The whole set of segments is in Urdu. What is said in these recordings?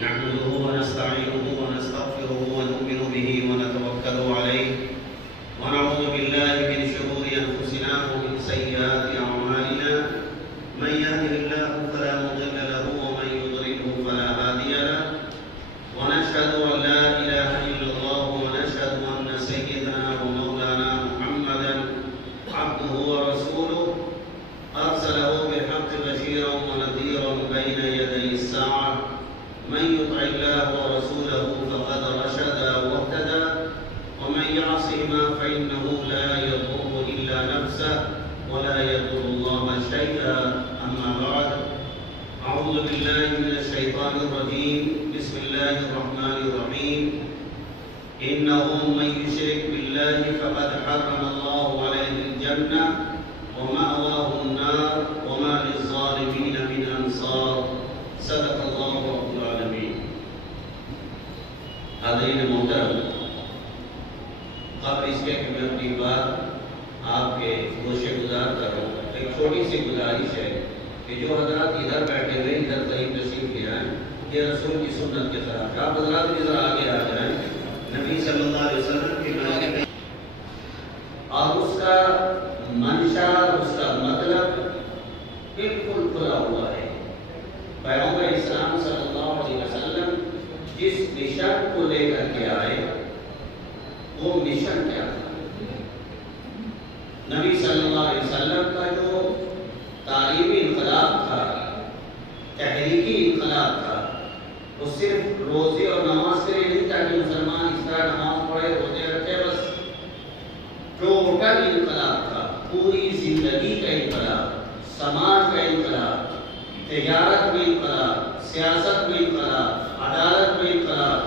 نحمده ونستعينه ونستغفره ونؤمن به ونتوكل عليه ونعوذ بالله من شرور أنفسنا ومن سيئات أعمالنا من يهده الله فلا مضل له ومن يضلله فلا هادي له ونشهد أن لا إله إلا الله ونشهد أن سيدنا ومولانا محمدا عبده ورسوله أرسله بالحق بشيرا ونذيرا بين يدي الساعة من يطع الله ورسوله فقد رشد واهتدى ومن يعصهما فإنه لا يضر إلا نفسه ولا يضر الله شيئا. أما بعد أعوذ بالله من الشيطان الرجيم بسم الله الرحمن الرحيم إنه من يشرك بالله فقد حرم الله عليه الجنة ومأواه النار وما للظالمين من أنصار. صدق الله رب العالمين. حاضرین محترم، قبل اس کے کہ میں اپنی بات آپ کے گوشے گزار کر رہا ہوں، ایک چھوٹی سی گزارش ہے کہ جو حضرات ادھر بیٹھے ہوئے ادھر قریب تشریف لے آئیں، یہ رسول کی سنت کے خلاف ہے. آپ حضرات بھی ذرا آگے آ جائیں. نبی صلی اللہ علیہ وسلم کے بارے میں اور اس کا منشا، اس کا مطلب بالکل کھلا ہوا ہے. پیغمبر اسلام صلی اللہ علیہ وسلم جس مشن کو لے کر کے آئے وہ مشن کیا تھا؟ نبی صلی اللہ علیہ وسلم کا جو تعلیمی انقلاب تھا، تحریکی انقلاب تھا، وہ صرف روزے اور نماز کے لیے نہیں تھا کہ مسلمان اس طرح نماز پڑھے روزے رکھے، بس ٹوٹل انقلاب تھا. پوری زندگی کا انقلاب، سماج کا انقلاب، تجارت میں انقلاب، سیاست میں انقلاب، عدالت میں انقلاب،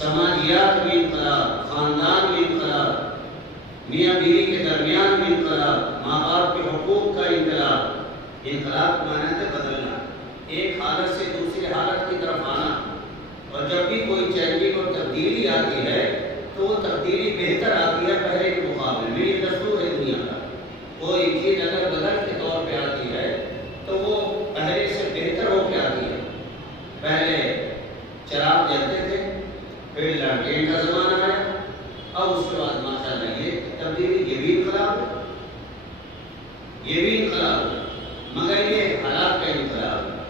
سماجیات میں انقلاب، خاندان میں انقلاب، میاں بیوی کے درمیان میں انقلاب، ماں باپ کے حقوق کا انقلاب. انقلاب معنی ہے بدلنا، ایک حالت سے دوسری حالت کی طرف آنا. اور جب بھی کوئی چینجنگ اور تبدیلی آتی ہے تو وہ تبدیلی بہتر آتی ہے پہلے کے مقابلے میں. یہ دستور ہے دنیا کا. کوئی چیز اگر بدل کے طور پہ آتی ہے تو وہ پہلے سے بہتر ہو کے آتی ہے. پہلے چراغ جلتے تھے، پھر لالٹین کا زمانہ آیا، اب اس کے بعد ماشاءاللہ یہ تبدیلی، یہ بھی انقلاب ہے، یہ بھی انقلاب ہے، مگر یہ حالات کا انقلاب ہے.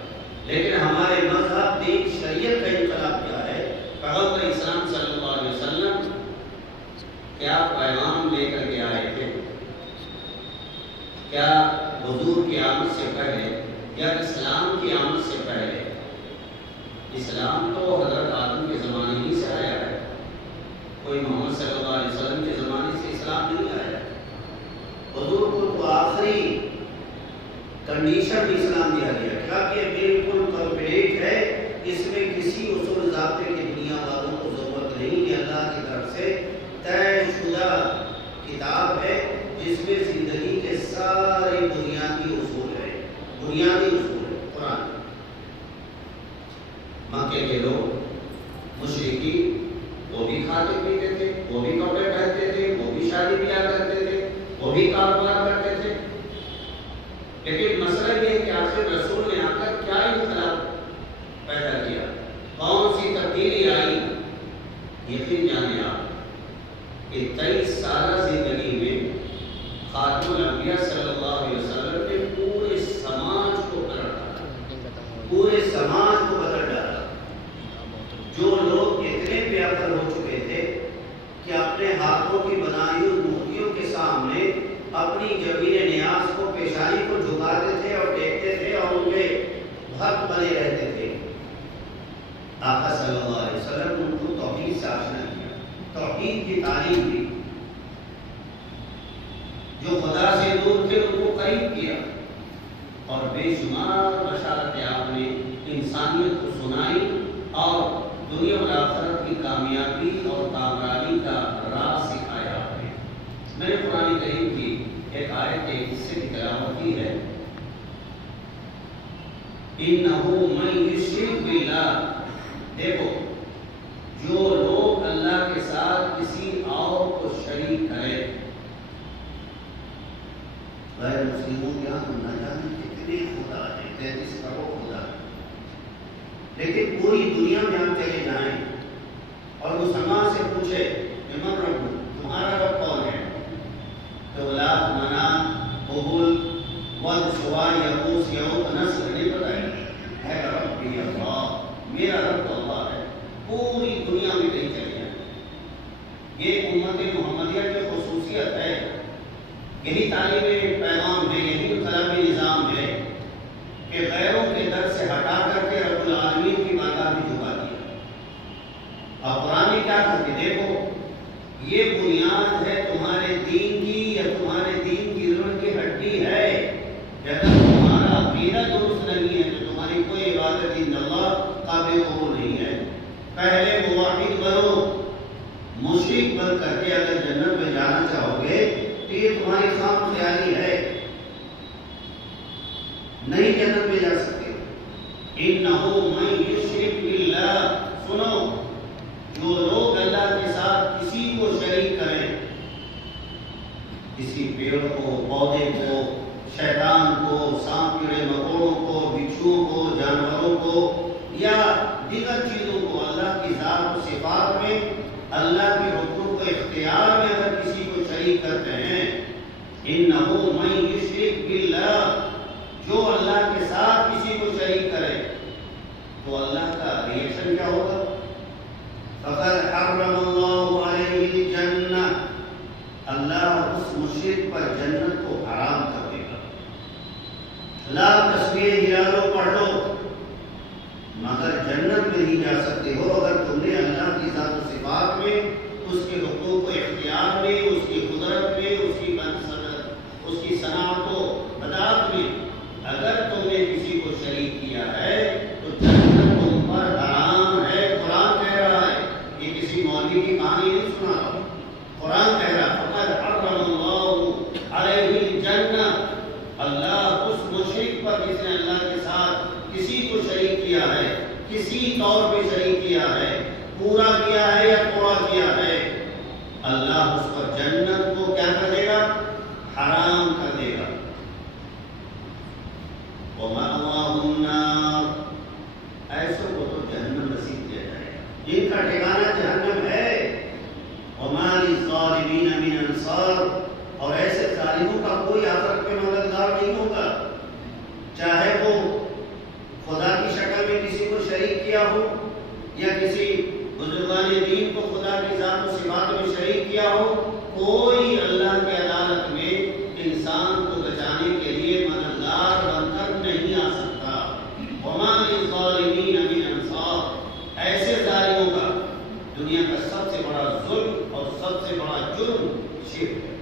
لیکن ہمارے مذہب، دین، شریعت کا انقلاب کیا ہے؟ پیغمبر اسلام صلی اللہ علیہ وسلم کیا پیغام لے کر کے آئے تھے؟ کیا حضور کی آمد سے پہلے یا اسلام کی آمد سے پہلے؟ اسلام تو حضرت آدم کے زمانے ہی سے آیا ہے، کوئی محمد صلی اللہ علیہ وسلم کے زمانے سے اسلام نہیں آیا. حضور کو تو آخری کنڈیشن میں اسلام دیا گیا کیا کہ بالکل کمپلیٹ ہے، اس میں کسی اصول ضابطے کی دنیا والوں کو ضرورت نہیں. یہ اللہ کی طرف سے طے شدہ کتاب ہے جس میں زندگی کے سارے بنیادی اصول ہے، بنیادی اصول ہے. قرآن مکے کے لوگ مشرکین وہ بھی کھاتے پیتے تھے، وہ بھی کپڑے پہنتے تھے، وہ بھی شادی بیاہ کرتے تھے، وہ بھی کاروبار کرتے تھے. لیکن مسئلہ یہ ہے کہ آخر رسول نے آ کر کیا انقلاب پیدا کیا، کون سی تبدیلی آئی؟ یقین جانیں آپ کہ 23 سالہ زندگی میں خاتم الانبیاء صلی اللہ علیہ وسلم نے پورے سماج کو بدل ڈالا، پورے سماج کو بدل ڈالا. جو لوگ اتنے بے عقل ہو چکے تھے کہ اپنے ہاتھوں کی بنائی ہوئی مورتیوں کے سامنے اپنی جبین نیاز کو، پیشانی کو جھکاتے تھے اور دیکھتے تھے اور ان کے بھکت بنے رہتے تھے، آقا صلی اللہ علیہ وسلم نے ان کو توحید سے آشنا کیا، توحید کی تعلیم دی. جو خدا سے دور تھے ان کو قریب کیا اور بے شمار بشارتیں آپ نے انسانیت کو سنائی اور دنیا و آخرت کی کامیابی اور کامیابی کا راز سکھایا آپ نے. میں نے قرآن کریم کی ایک آیت ایک حصے کی تلاوت کی ہے. اِنَّهُ مَن يُشْرِكْ بِاللَّهِ. دیکھو جو لوگ اللہ کے ساتھ کسی اور کو شریک کرے. غیر مسلموں کے یہاں نہ جانے کتنے خدا ہیں، 33 کروڑ خدا ہیں. لیکن پوری دنیا میں آپ چلے جائیں اور مسلمان سے پوچھے من رب، تمہارا رب کون ہے؟ تو لات، منات، ہبل، ود، سوا، یغوث، یعوق، نصر نہیں بتائے، ہے ربی اللہ، میرا رب اللہ ہے۔ پوری دنیا میں کہیں چلے جائیں، یہ امت محمدیہ کی خصوصیت ہے، یہی تعلیم پیغام ہے، یہی انقلابی نظام ہے کہ غیروں کے در سے ہٹا کر کے رب العالمین کی بارگاہ میں جھکا دیا۔ اور قرآن نے کیا کہا کہ دیکھو یہ بنیاد ہے تمہارے دین کی، یا تمہارے دین کی ریڑھ کی ہڈی ہے، اگر تمہارا عقیدہ درست نہیں ہے تو تمہاری کوئی عبادت الا اللہ قابل قبول نہیں ہے۔ پہلے موحد بنو، مشرک بن کر کے اگر جنت میں جانا چاہو گے تو یہ تمہاری خام خیالی ہے، نہیں جنت میں جا سکتے۔ انہو من یشرک باللہ، سنو جو لوگ اللہ کے ساتھ کسی کو شریک کریں، کسی پیڑ کو، پودے کو، شیطان کو، سانپ کیڑے مکوڑوں کو، بچھوؤں کو، جانوروں کو یا دیگر چیزوں کو اللہ کی ذات و صفات میں، اللہ کے حکم کو اختیار میں اگر کسی کو شریک کرتے ہیں، انہو من یشرک باللہ، جو اللہ کے ساتھ کسی کو شریک کرے تو اللہ کا ریئیکشن کیا ہوگا؟ فقد حرم اللہ علیہ الجنہ، اللہ اس مشرک پر جنت کو حرام کر دے گا۔ لا تصویر ہلالو پڑھ لو، مگر جنت میں نہیں جا سکتے ہو اگر تم نے اللہ کی ذات و صفات میں، اس کے حقوق و اختیار میں، اس کی قدرت میں، اس کی صنعت و بداعت میں اگر تم نے کسی کو شریک کیا ہے تو جنت تم پر حرام ہے۔ قرآن کہہ رہا ہے، یہ کسی مولوی کی کہانی نہیں سنا رہا، قرآن کہہ رہا فقد حرم اللہ علیہ الجنہ، اللہ اس مشرک پر جس نے اللہ کے ساتھ کسی کو شریک کیا ہے، کسی طور پہ شریک کیا ہے، پورا کیا ہے یا تھوڑا کیا ہے، اللہ اس پر جنت کو کیا کر دے گا؟ حرام کر دے گا۔ وَمَأْوَاهُ النَّارُ، ایسوں کو تو جہنم نصیب کیا جائے گا، جن کا ٹھکانہ جہنم ہے۔ وَمَا لِلظَّالِمِينَ مِنْ أَنصَارٍ، اور ایسے ظالموں کا کوئی آخرت میں مددگار نہیں ہوگا، چاہے وہ خدا کی شکل میں کسی کو شریک کیا ہو یا کسی بزرگان دین کو خدا کی ذات و صفات میں شریک کیا ہو، کوئی اللہ کی عدالت میں انسان کو بچانے کے لیے مددگار بن کر نہیں آ سکتا۔ وَمَا لِلظَّالِمِينَ مِنْ أَنصَارٍ، ایسے ظالموں کا دنیا کا سب سے بڑا ظلم اور سب سے بڑا جرم شرک ہے۔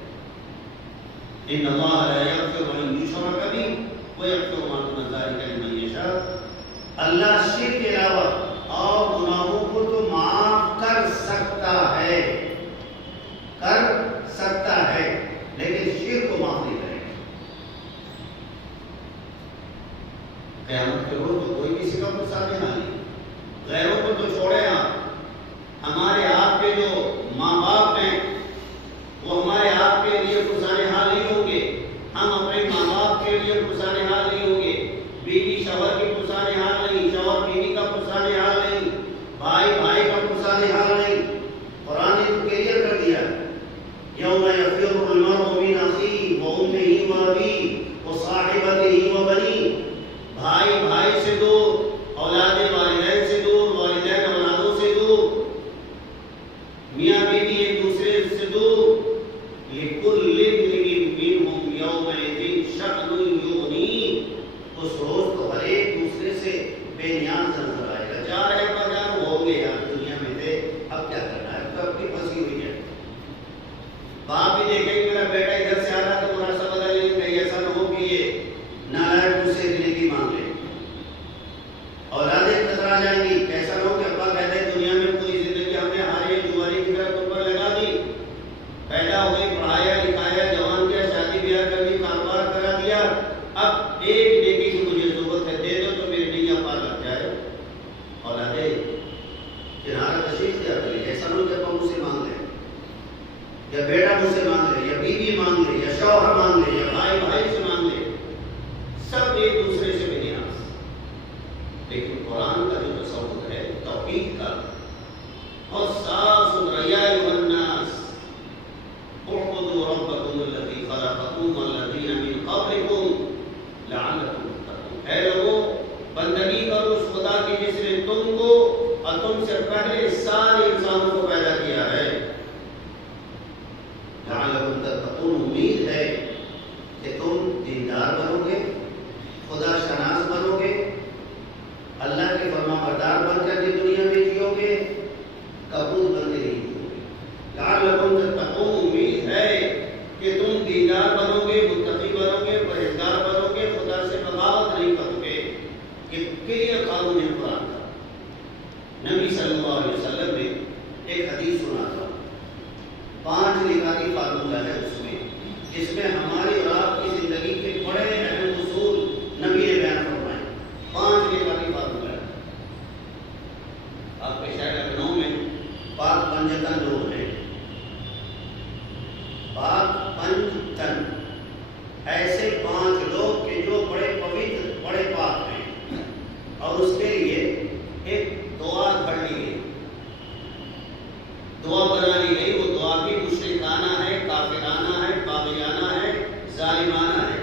إِنَّ اللَّهَ لَا يَغْفِرُ أَن يُشْرَكَ بِهِ وَيَغْفِرُ مَا دُونَ ذَلِكَ لِمَن يَشَاءُ، اللہ شرک کے علاوہ اور گناہوں کو تو معاف کر سکتا ہے، لیکن شرک کو معاف نہیں کرے گا۔ قیامت کے روز تو کوئی کسی کا پرسان نہیں، غیروں کو تو چھوڑے آپ، ہمارے آپ کے جو ماں باپ ہیں وہ ہمارے آپ کے لیے پرسان حال نہیں ہوں گے، ہم اپنے ماں باپ کے لیے پرسان حال نہیں ہوں گے، بیوی شوہر کی پرسان حال نہیں، شوہر بیوی کا پرسان حال نہیں، بھائی بھائی کا پرسان حال نہیں۔ قرآن نے تو کلیئر کر دیا، یوم یفر المرء من اخیہ وامہ وابیہ وصاحبتہ وبنیہ، بھائی بھائی سے دور، اولاد والدین سے دور، والدین اولادوں سے دور، میاں بیوی ایک دوسرے سے دور، لکل امرئ منہم یومئذ شأن یغنیہ، اس روز تو ہر ایک دوسرے سے بے نیاز نظر آئے گا۔ جا رہے بجان ہو گئے یار، دنیا میں تھے اب کیا کرنا ہے، تو اپنی پھنسی ہوئی ہے۔ باپ بھی دیکھیں گے میرا بیٹا ادھر سے آ رہا تو مناسب بدل نہیں، کہیں ایسا نہ ہو کہ یہ نالائق مجھ سے زندگی مانگ لے، اولادیں کترا جائیں گی، ایسا نہ ہو کہ ابا کہتے ہیں دنیا میں پوری زندگی ہم نے ہاری جواری کی طرح تم پر لگا دی، پیدا ہوئی، پڑھایا لکھایا، جوان کیا، شادی بیاہ کر دی، کاروبار کرا دیا، اب ایک نیکی کی مجھے ضرورت ہے، دے دو تو میری نیا پار لگ جائے۔ اولادیں کنارہ تشریف دیا کریں، ایسا نہ ہو کہ ابا مجھ سے مانگ لیں، یا بیٹا مجھ سے مانگ لے، یا بیوی مانگ لے، یا شوہر مانگ لے، یا بھائی بھائی سے مانگ لے، سب ایک دوسرے سے بے نیاز۔ لیکن قرآن کا جو اور تم سے پہلے سارے انسانوں کو پیدا کیا ہے۔ لعلکم تتقون، امید ہے کہ تم دیندار بنو گے، خدا شناس بنو گے، اللہ کے فرما بردار بن کر کے دنیا میں جیو گے، کپور بن کے نہیں جیو گے۔ لعلکم تتقون، امید ہے کہ تم دیندار بنو گے، متقی بنو گے، پرہیزگار بنو گے، خدا سے بغاوت نہیں کرو گے۔ یہ کلیئر قانون ہے قرآن کا۔ نبی صلی اللہ علیہ وسلم نے ایک حدیث سنا تھا، 5 نکاتی فارمولہ ہے اس میں، جس میں ہماری اور آپ کی زندگی کے بڑے اہم اصول نبی نے بیان فرمائے۔ 5 نکاتی فارمولہ ہے۔ آپ کے شہر لکھنؤ میں پاک پنجتن لوگ ہیں، پاک پنجتن، ایسے 5 لوگ کہ جو بڑے پوتر، بڑے پاک ہیں، اور اس کے لیے ایک دعا گھڑ لی گئی، دعا بنا لی گئی۔ وہ دعا بھی مشرکانہ ہے، کافرانہ ہے، باغیانہ ہے، ظالمانہ ہے۔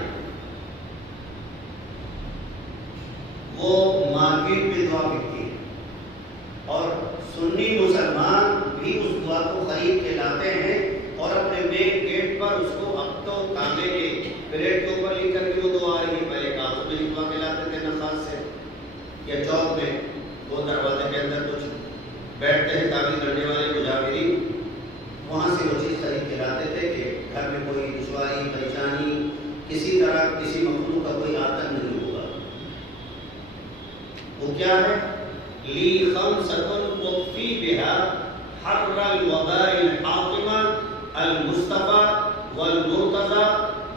وہ مارکیٹ میں دعا بکتی ہے، اور سنی مسلمان بھی اس دعا کو خرید کے لاتے ہیں اور اپنے مین گیٹ پر اس کو اب تو تانبے کے پلیٹ کے اوپر لکھ کر کے وہ دعا آ رہی ہے، پہلے کاغذ میں لکھوا کے لاتے تھے نخاس سے، یا چوک میں وہ دروازے کے اندر کچھ بیٹھتے ہیں تعبیر کرنے والے مجاہدین، وہاں سے وہ چیز خرید کے لاتے تھے کہ گھر میں کوئی دشواری پریشانی کسی طرح کسی مخلوق کا کوئی آتنک نہیں ہوگا۔ وہ کیا ہے؟ لی خمسۃ اخفی بہا حر الوباء الحاطمہ المصطفیٰ والمرتضیٰ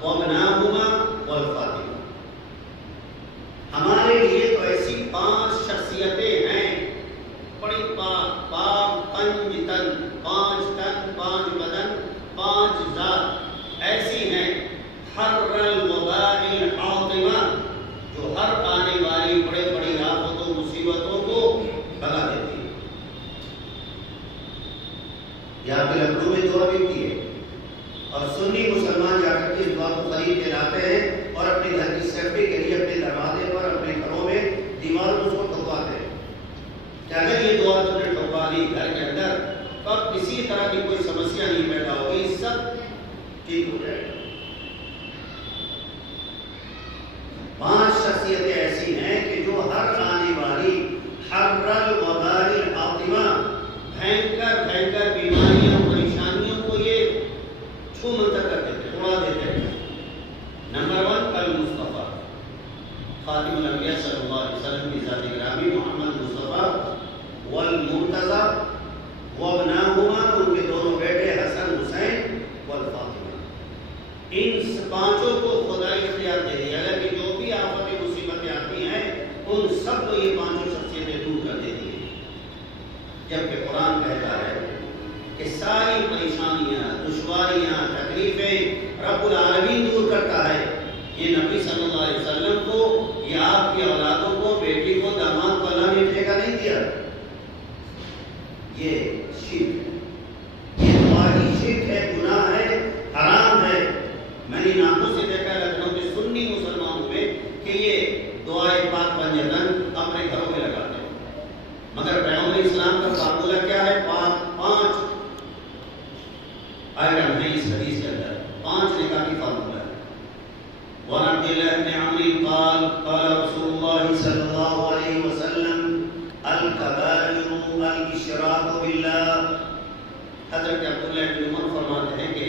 وابناہما والفاطمہ۔ ہمارے لیے تو ایسی 5 شخصیتیں ہیں، بڑی پاک، پاک پنج تن، 5 تن، 5 بدن، 5 ذات ایسی ہیں، حر الوباء الحاطمہ، جو ہر آنے والی بڑے بڑی آفتوں مصیبتوں کو بھگا دیتی ہے۔ یہاں پہ لکھنؤ میں دعا بکتی ہے، اور سنی مسلمان جا کر کے اس دعا کو خرید کے لاتے ہیں اور اپنے گھر کی سیفٹی کے لیے اپنے دروازے پر، اپنے گھروں میں دیواروں میں اس کو ٹھکواتے ہیں کہ اگر یہ دعا تم نے ٹھکوا دی گھر کے اندر تو اب کسی طرح کی کوئی سمسیا نہیں پیدا ہوگی، سب ٹھیک ہو جائے گا۔ 5 شخصیتیں ایسی ہیں کہ جو ہر آنے والی حر الوباء الحاطمہ، بھینکر بیماریوں پریشانیوں کو یہ چھو منتر کر دیتے، اڑا دیتے ہیں۔ نمبر 1 المصطفیٰ، خاتم الانبیاء صلی اللہ علیہ وسلم کی ذات گرامی محمد مصطفیٰ، والمرتضیٰ وابناہما، ان کے دونوں بیٹے حسن حسین، والفاطمہ۔ ان 5 کو خدا اختیار دے دیا ہے کہ جو بھی آفتیں مصیبتیں آتی ہیں ان سب کو یہ 5 شخصیتیں دور کر دیتی ہیں، جبکہ قرآن کہتا ہے کہ ساری پریشانیاں، دشواریاں، تکلیفیں رب العالمین دور کرتا ہے۔ یہ نبی صلی اللہ علیہ وسلم کو، یہ آپ کی اولادوں کو، بیٹی کو، داماد کو اللہ نے ٹھیکہ نہیں دیا۔ یہ شرک ہے، یہ تمہاری شرک ہے، گناہ ہے، حرام ہے۔ میں نے آنکھوں سے دیکھا لکھنؤ کے سنی مسلمانوں میں کہ یہ دعائے پاک پنجتن اپنے گھروں میں لگاتے ہیں، مگر پیغمبر اسلام کا فارمولہ کیا ہے؟ 5 آئٹم ہیں اس حدیث کے اندر، 5 نکاتی فارمولہ ہے۔ وعن عبد الله بن عمرو قال قال رسول الله صلى الله عليه وسلم الكبائر الاشراك بالله۔ حضرت عبداللہ بن عمر فرماتے ہیں کہ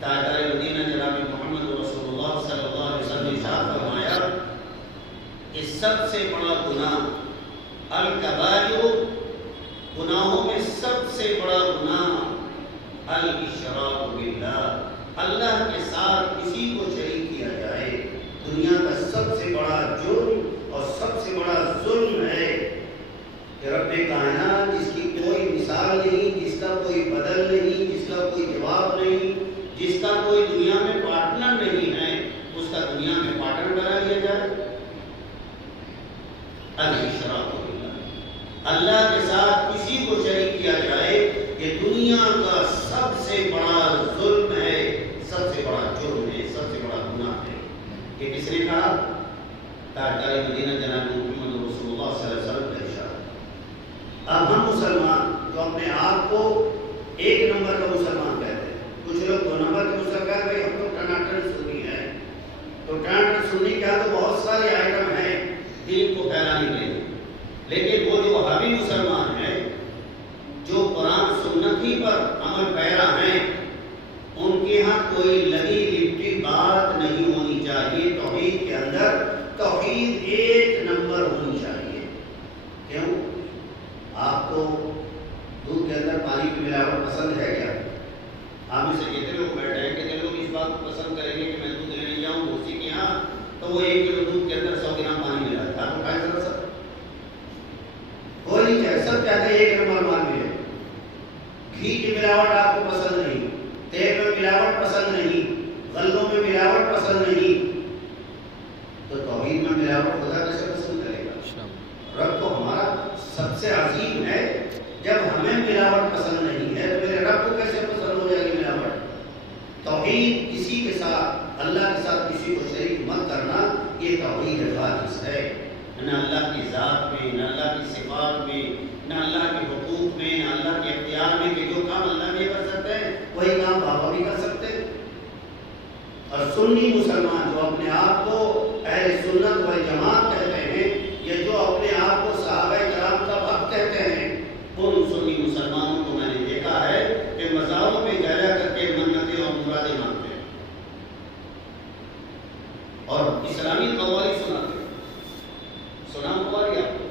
تاجدار مدینہ جناب محمد رسول اللہ صلی اللہ علیہ وسلم نے ارشاد فرمایا کہ سب سے بڑا گناہ، الکبائر، گناہوں میں سب سے بڑا گناہ، الاشراک باللہ، اللہ کے ساتھ کسی کو شریک کیا جائے۔ دنیا کا سب سے بڑا جرم اور سب سے بڑا ظلم ہے کہ رب کائنات، جس کی کوئی مثال نہیں، جس کا کوئی بدل نہیں، جس کا کوئی جواب نہیں، جس کا کوئی دنیا میں پارٹنر نہیں ہے، اس کا دنیا میں پارٹنر بنا لیا جائے۔ الاشراک باللہ، اللہ کے ساتھ کسی کو شریک کیا جائے، یہ دنیا کا سب سے بڑا ظلم ہے، سب سے بڑا جرم ہے، سب سے بڑا گناہ ہے۔ یہ کس نے کہا؟ تاجدار مدینہ جناب محمد رسول اللہ صلی اللہ علیہ وسلم کا ارشاد۔ اب ہم اس آپ کو ایک نمبر کا مسلمان کہتے ہیں، کچھ لوگ 2 نمبر کے مسلمان بھائی ہم تو ٹناٹن سنی ہے، تو ٹناٹن سنی کیا تو بہت سارے آئٹم ہیں دین کو پھیلانے کے لیے، لیکن وہ جو وہابی مسلمان ہیں جو قرآن سنت ہی پر عمل پیرا ہیں، ان کے ہاں کوئی لگی لپٹی بات نہیں ہونی چاہیے توحید کے اندر، توحید 1 نمبر ہونی چاہیے۔ کیوں؟ آپ کو دودھ کے اندر پانی کی ملاوٹ پسند ہے کیا؟ آپ میں سے کتنے لوگ بیٹھے ہیں، کتنے لوگ اس بات کو پسند کریں گے کہ میں دودھ لینے جاؤں اسی کے یہاں تو وہ 1 کلو دودھ کے اندر 100 گرام پانی ملا ہے؟ آپ کو کھائے ذرا سا، کوئی نہیں چاہے، سب چاہتے ہیں 1 نمبر مال ملے۔ گھی کی ملاوٹ آپ کو پسند نہیں، تیل میں ملاوٹ پسند نہیں، غلوں میں ملاوٹ پسند نہیں، تو توحید میں ملاوٹ خدا کیسے پسند کرے گا؟ رب تو ہمارا سب سے عظیم ہے، جب ہمیں ملاوٹ پسند نہیں ہے تو میرے رب کو کیسے پسند ہو جائے گی ملاوٹ؟ توحید کسی کے ساتھ، اللہ کے ساتھ کسی کو شریک مت کرنا، یہ توحید خالص ہے۔ نہ اللہ کی ذات میں، نہ اللہ کی صفات میں، نہ اللہ کے حقوق میں، نہ اللہ کے اختیار میں، کہ جو کام اللہ نہیں کر سکتے ہیں وہی کام بابا بھی کر سکتے ہیں۔ اور سنی مسلمان جو اپنے آپ کو اہل سنت والجماعت کہتے ہیں، یا جو اپنے آپ کو صحابہ کرام کا بھکت کہتے ہیں، ان سنی مسلمانوں کو میں نے دیکھا ہے کہ مزاروں میں جا جا کر کے منتیں اور مرادیں مانگتے ہیں اور اسلامی قوالی سناتے ہیں۔ سنا قوالی آپ کو؟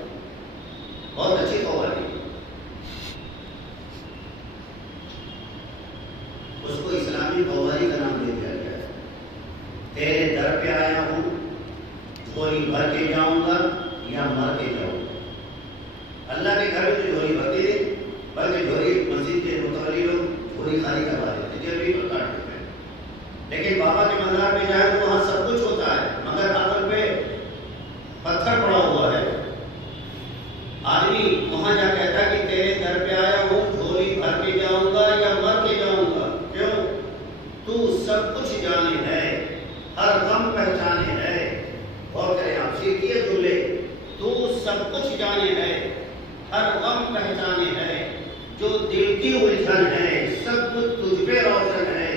بہت اچھی قوالی، اس کو اسلامی قوالی کا نام دے دیا گیا ہے۔ تیرے در پہ آیا ہوں، جھولی بھر کے جاؤں گا یا مر کے جاؤں گا۔ اللہ کے گھر میں تو جھولی بھرتی تھی، بلکہ جھولی مسجد کے متولی لوگ جھولی خالی کروا دیتے تھے، جب بھی تو کاٹ دیتے ہیں۔ لیکن بابا کے مزار پہ جائے تو وہاں سب کچھ ہوتا ہے، مگر آدم پہ پتھر پڑا ہوا ہے۔ آدمی وہاں جا کہتا ہے کہ تیرے در پہ آیا ہوں، جھولی بھر کے جاؤں گا یا مر کے جاؤں گا۔ کیوں؟ تو سب کچھ جانے ہے، ہر غم پہچانے ہے۔ اور کریں آپ سیکھیے جملے، تو سب کچھ جانے ہے، ہر غم پہچانے ہے، جو دل کی الجھن ہے سب کچھ تجھ پہ روشن ہے۔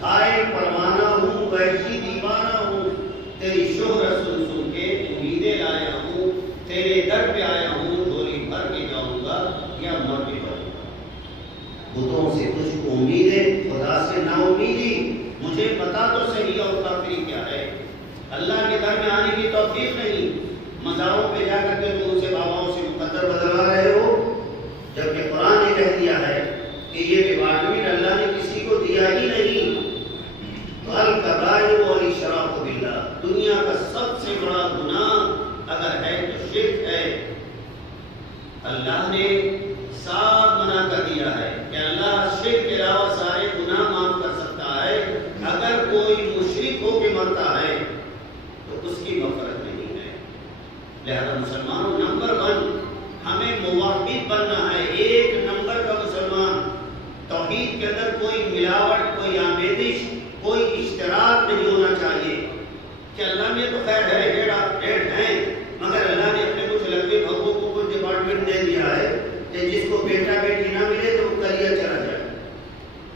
گھائل پروانہ ہوں، وحشی دیوانہ ہوں، تیری شہرت سن سن کے امیدیں لایا ہوں، تیرے در پہ آیا ہوں، جھولی بھر کے جاؤں گا یا مر کے جاؤں گا۔ بتوں سے تجھ کو امید ہے، خدا سے نا امیدی، مجھے پتا تو صحیح اور کافری کیا ہے۔ اللہ کے در میں آنے کی توفیق نہیں، مزاروں پہ جا کر کے تم ان سے باباؤں سے مقدر بدلوا رہے ہو، جبکہ قرآن نے کہہ دیا ہے کہ یہ ڈپارٹمنٹ اللہ نے کسی کو دیا ہی نہیں۔ الکبائر والاشراک باللہ، دنیا کا سب سے بڑا گناہ اگر ہے تو شرک ہے۔ اللہ نے صاف منع کر دیا ہے کہ اللہ شرک کے علاوہ سارے گناہ معاف کر سکتا ہے، اگر کوئی مشرک ہو کے مرتا ہے تو اس کی مغفرت نہیں ہے۔ لہذا مسلمانوں نمبر 1 ہمیں موحد بننا ہے، 1 نمبر کا مسلمان۔ توحید کے اندر کوئی ملاوٹ، کوئی آمیزش، کوئی اشتراک نہیں ہونا چاہیے کہ اللہ نے تو خیر ہے ڈیڑھ ہیں، مگر اللہ نے اپنے کچھ لگے بھگوں کو کچھ ڈپارٹمنٹ دے دیا ہے کہ جس کو بیٹا بیٹی نہ ملے تو وہ کلیہ چلا جائے،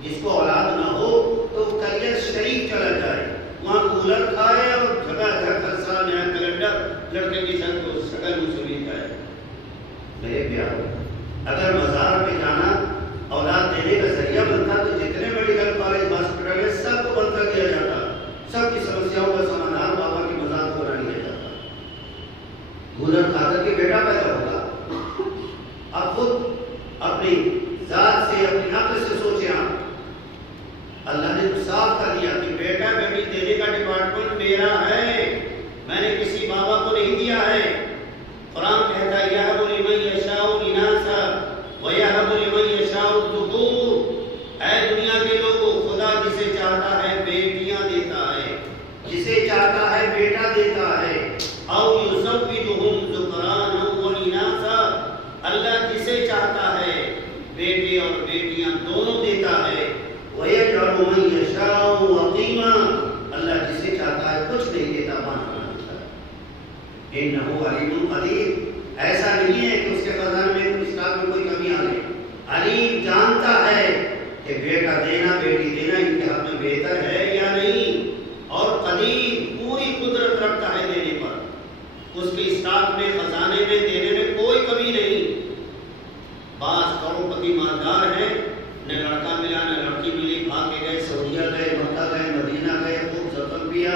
جس کو اولاد نہ ہو تو وہ کلیہ شریف چلا جائے، وہاں کولر کھائے اور جگہ ہر سال نیا کیلنڈر لڑکے کی شکل مسلم جائے۔ میرے پیارو، اگر مزار پہ جانا اولاد دینے کا ذریعہ بنتا تو جتنے میڈیکل کالج ہاسپٹل ہے سب کو بند کر دیا جاتا، سب کی سمسیاؤں کا سمادھان بابا کی مزار کو بنا لیا جاتا۔ کولر کھا کر کے بیٹا پیدا ہوگا۔ اب خود اپنی ذات سے، اپنی عقل سے سوچیں آپ، اللہ نے تو صاف کر دیا کہ بیٹا بیٹی دینے کا ڈپارٹمنٹ میرا ہے، میں نے کسی بابا کو نہیں دیا ہے۔ قرآن کہتا ہے یَهَبُ لِمَن یَشَاءُ إِنَاثًا وَيَهَبُ لِمَن یَشَاءُ الذُّکُورَ۔ اے دنیا کے لوگوں، خدا جسے چاہتا ہے بیٹیاں دیتا ہے، جسے چاہتا ہے بیٹا دیتا ہے۔ أَوْ يُزَوِّجُهُمْ ذُكْرَانًا وَإِنَاثًا، اللہ جسے چاہتا ہے بیٹے اور بیٹیاں دونوں دیتا ہے۔ وَيَجْعَلُ مَن يَشَاءُ عَقِيمًا، اللہ جسے چاہتا ہے کچھ نہیں دیتا، باندھنا دیتا ہے۔ إِنَّهُ عَلِيمٌ قَدِيرٌ، ایسا نہیں ہے کہ اس کے خزانے میں اسٹاک میں کوئی کمی آ گئی، علیم جانتا ہے کہ بیٹا دینا بیٹی دینا ان کے حق میں بہتر ہے یا نہیں، اور قدیر پوری قدرت رکھتا ہے دینے پر، اس کے اسٹاک میں خزانے میں دینے میں کوئی کمی نہیں۔ بعض کروڑپتی مالدار ہیں، نہ لڑکا ملا نہ لڑکی ملی، بھاگ کے گئے، سعودیہ گئے، مکہ گئے، مدینہ گئے، خوب زفر پیا،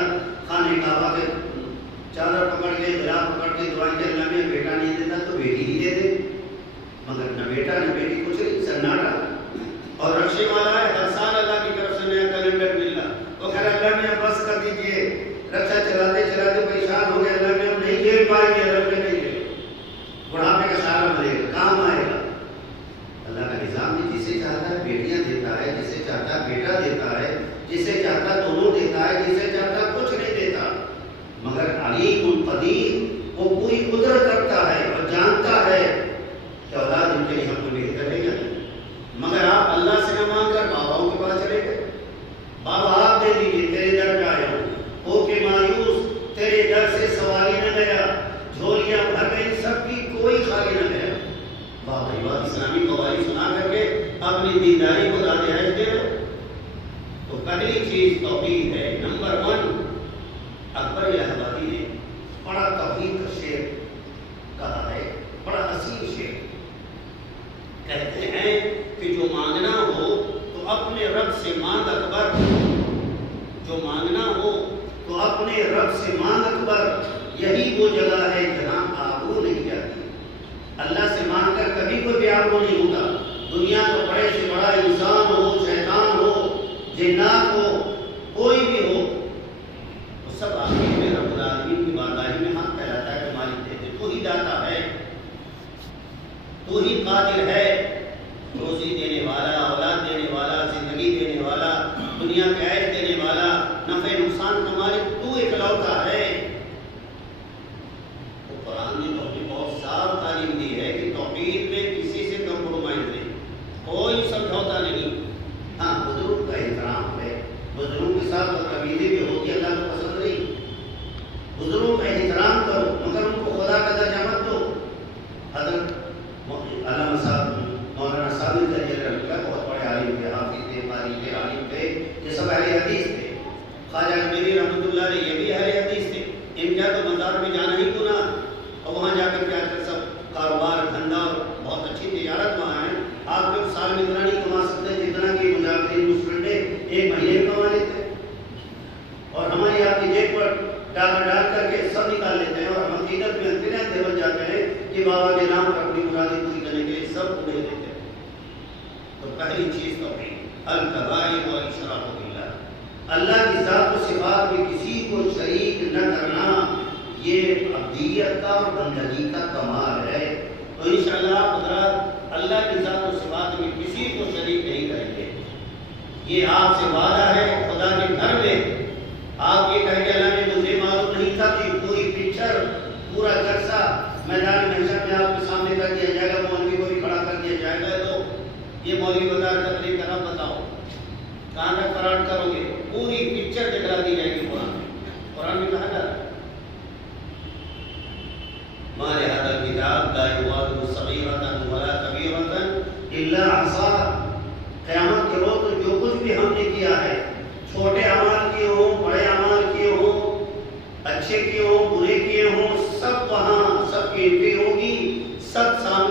خانے کعبہ کے چادر پکڑ کے گلا پکڑ کے دعائیں کہ اللہ میں بیٹا نہیں دیتا تو بیٹی ہی دے دے، مگر نہ بیٹا نہ بیٹی کچھ نہیں، سناٹا۔ اور رکشے والا ہے، ہر سال اللہ کی طرف سے نیا کیلنڈر مل رہا، وہ کہہ رہا اللہ میں بس کر دیجئے، رکشا چلاتے چلاتے پریشان ہو گئے، اللہ میں ہم نہیں جھیل پائیں گے، اللہ میں نہیں جھیل، بڑھاپے کا سہارا ملے گا، کام آئے گا۔ اللہ کا نظام بھی جسے چاہتا ہے بیٹیاں دیتا ہے، جسے چاہتا ہے بیٹا دیتا ہے، جسے چاہتا ہے دونوں دیتا ہے، جسے چاہتا ہے کچھ نہیں دیتا، مگر علیم قدیر وہ پوری قدرت رکھتا ہے اور جانتا ہے کہ اولاد ان کے لیے ہم کو بہتر ہے یا نہیں۔ مگر آپ اللہ سے نہ مانگ کر باباؤں کے پاس چلے گئے، بابا آپ دے دیجیے تیرے در پہ آیا ہوں، ہو کے مایوس تیرے در سے سوالی نہ گیا، جھولیاں بھر گئی سب کی، کوئی خالی نہ گیا۔ بابا یہ اسلامی قواعد سنا کر کے اپنی دینداری کو داد عہد دے دو۔ تو پہلی چیز توحید ہے، نمبر 1۔ اکبر الہٰبادی نے بڑا توحید کا شعر کہا ہے، بڑا حسین شعر، کہتے ہیں کہ جو مانگنا ہو تو اپنے رب سے مانگ اکبر، جو مانگنا ہو تو اپنے رب سے مانگ اکبر، یہی وہ جگہ ہے جہاں آبرو نہیں جاتی۔ اللہ سے مانگ کر کبھی کوئی بھی آبرو نہیں ہوتا، دنیا کا بڑے سے بڑا انسان ہو، شیطان ہو، جنات ہو، کوئی بھی ہو، وہ سب آخر میں رب العالمین کی بارگاہ میں ہاتھ پھیلاتا ہے کہ مالک دے دے، تو ہی داتا ہے، تو ہی قادر ہے، روزی دینے والا، اولاد دینے والا، زندگی دینے والا، دنیا کے عیش دینے والا، نفع نقصان کا مالک تو اکلوتا ہے۔ تو قرآن نے تو ہمیں بہت صاف تعلیم دی ہے کہ توحید میں کسی سے کمپرومائز نہیں، کوئی سمجھوتا نہیں۔ ہاں بزرگ کا احترام ہے، بزرگوں کے ساتھ بدتمیزی بھی ہوتی ہے، اللہ کو پسند نہیں، بزرگوں کا احترام کرو مگر ان کو خدا کا درجہ مت دو۔ حضرت علامہ صاحب مولانا صابر بہت بڑے عالم تھے، حافظ تھے، قاری تھے، عالم تھے، یہ سب اہل حدیث تھے۔ خواجہ اجمیری رحمۃ اللہ علیہ یہ بھی اہل حدیث تھے، ان کا تو مزار میں جانا ہی گناہ، اور وہاں جا کر کیا کر سب کاروبار دھندا اور بہت اچھی تجارت وہاں ہے۔ آپ لوگ سال میں اتنا نہیں کما سکتے جتنا کہ مجاہدین مسلم ایک مہینے میں کما لیتے ہیں، اور ہماری آپ کی جیب پر ڈال کر کے سب نکال لیتے ہیں، اور ہم حقیقت میں اتنے بن جاتے ہیں کہ بابا کے نام پر اپنی مرادیں پوری کرنے کے لیے سب کو دے دیتے ہیں۔ تو پہلی چیز توحید، الکبائر والاشراک باللہ، اللہ کی ذات و صفات میں کسی کو شریک نہ کرنا، یہ عبدیت کا اور بندگی کا کمال ہے۔ تو انشاءاللہ حضرات اللہ کی ذات و صفات میں کسی کو شریک نہیں کریں گے، یہ آپ سے وعدہ ہے۔ خدا کے گھر میں آپ یہ کہیں کہ اللہ نے مجھے معلوم نہیں تھا کہ پوری پکچر، پورا جلسہ میدان محشر میں آپ کے سامنے کر دیا جائے گا، مولوی کو بھی کھڑا کر دیا جائے گا، تو یہ مولوی بتا تقریر کرنا، بتاؤ کہاں تک فراڈ کرو گے، پوری پکچر دکھلا دی جائے گی قرآن میں۔ قرآن میں کہا جا رہا ہے ما لهذا الكتاب لا يغادر صغيرة ولا كبيرة إلا أحصاها، قیامت کے روز تو جو کچھ بھی ہم نے کیا ہے، چھوٹے اعمال کیے ہوں، بڑے اعمال کیے ہوں، اچھے کیے ہوں، برے کیے ہوں، سب وہاں سب کی انٹری ہوگی، سب سامنے